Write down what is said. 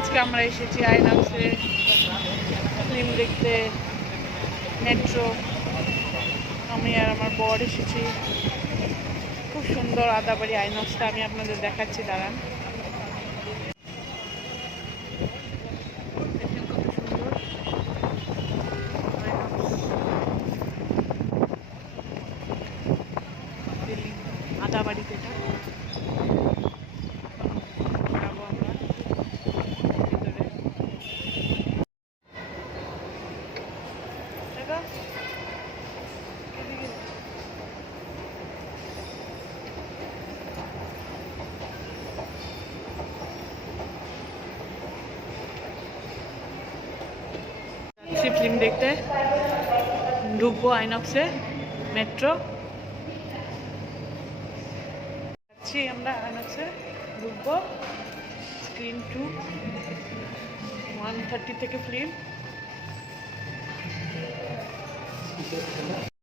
আজকে আমরা এসেছি আইনক্সে ফিল্ম দেখতে। মেট্রো, আমি আর আমার বর এসেছি। খুব সুন্দর আদাবাড়ি আইনক্সটা আমি আপনাদের দেখাচ্ছি, দাঁড়ান। দেখেন কত সুন্দর দিল্লি আদাবাড়িতে। এটা যাবো আমরা ভিতরে। দেখা এদিকে। যাচ্ছি ফিল্ম দেখতে, ঢুকবো আইনক্সে, মেট্রো যাচ্ছি আমরা আইনক্সে, ঢুকবো। স্ক্রিন 2, 1:30 থেকে ফিল্ম।